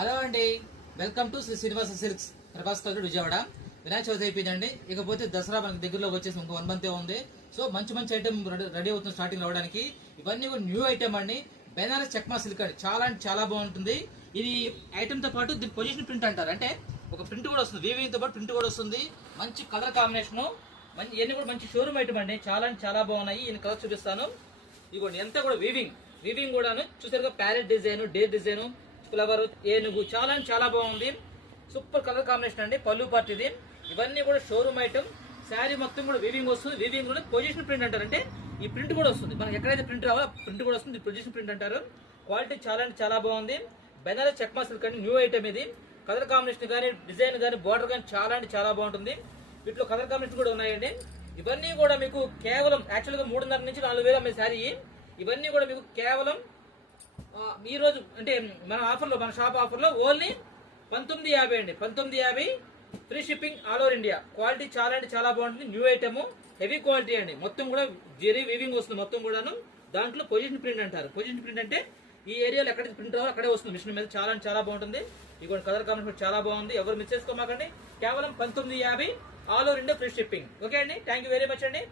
Hello అండి, welcome to Shri Srinivasa silks, Prabhas culture, Vijayawada. Vinayaka Chavithi అయిపోయిందండి. ఇకపోతే దసరా మనకి దగ్గరలో వచ్చేసి ఇంకో 1 month ఉంది. సో మంచి మంచి ఐటమ్ రెడీ అవుతుంది స్టార్టింగ్ రావడానికి. ఇవన్నీ కూడా న్యూ ఐటమ్ అండి. బెనారస్ చెక్మా సిల్క్ అండి, చాలా అంటే చాలా బాగుంటుంది. ఇది ఐటమ్ తో పాటు దీని పొజిషన్ ప్రింట్ అంటారు, అంటే ఒక ప్రింట్ కూడా వస్తుంది, వీవింగ్ తో పాటు ప్రింట్ కూడా వస్తుంది. మంచి కలర్ కాంబినేషన్, మంచి ఇవన్నీ కూడా మంచి షోరూమ్ ఐటమ్ అండి. చాలా అంటే చాలా బాగున్నాయి. ఈ కలర్ చూపిస్తాను. ఇదిగోండి, ఎంత కూడా వీవింగ్ కూడాను చూసారుగా, parrot design, dare design, flower, ఏనుగు, చాలా అంటే చాలా బాగుంది. సూపర్ కలర్ కాంబినేషన్ అండి. పళ్ళు పార్ట్ ఇది. ఇవన్నీ కూడా షోరూమ్ ఐటమ్. శారీ మొత్తం కూడా వీవింగ్ వస్తుంది. వీవింగ్ కూడా పొజిషన్ ప్రింట్ అంటారు, అంటే ఈ ప్రింట్ కూడా వస్తుంది. మనకి ఎక్కడైతే ప్రింట్ రావాలో ప్రింట్ కూడా వస్తుంది. పొజిషన్ ప్రింట్ అంటారు. క్వాలిటీ చాలా అంటే చాలా బాగుంది. బెనారస్ చెక్మా సిల్క్ అండి, న్యూ ఐటమ్ ఇది. కలర్ కాంబినేషన్ కానీ, డిజైన్ కానీ, బార్డర్ కానీ చాలా అంటే చాలా బాగుంటుంది. వీటిలో కలర్ కాంబినేషన్ కూడా ఉన్నాయండి. ఇవన్నీ కూడా మీకు కేవలం యాక్చువల్గా 3.5 నుంచి 4,000 అమ్మే శారీ. ఇవన్నీ కూడా మీకు కేవలం ఈ రోజు అంటే మన ఆఫర్లో, మన షాప్ ఆఫర్లో ఓన్లీ 1950 అండి. 1950 free shipping all over India. Quality చాలా అంటే చాలా బాగుంటుంది. న్యూ ఐటమ్, హెవీ క్వాలిటీ అండి. మొత్తం కూడా జెరీ వీవింగ్ వస్తుంది మొత్తం కూడాను. దాంట్లో పొజిషన్ ప్రింట్ అంటారు. పొజిషన్ ప్రింట్ అంటే ఈ ఏరియాలో ఎక్కడైతే ప్రింట్ రావాలో అక్కడే వస్తుంది మిషన్ మీద. చాలా అంటే చాలా బాగుంటుంది. ఇక కలర్ కాంబినేషన్ చాలా బాగుంది. ఎవరు మిస్ చేసుకోమాకండి. కేవలం 1950 all over India free shipping. Okay అండి, థ్యాంక్ యూ వెరీ మచ్ అండి.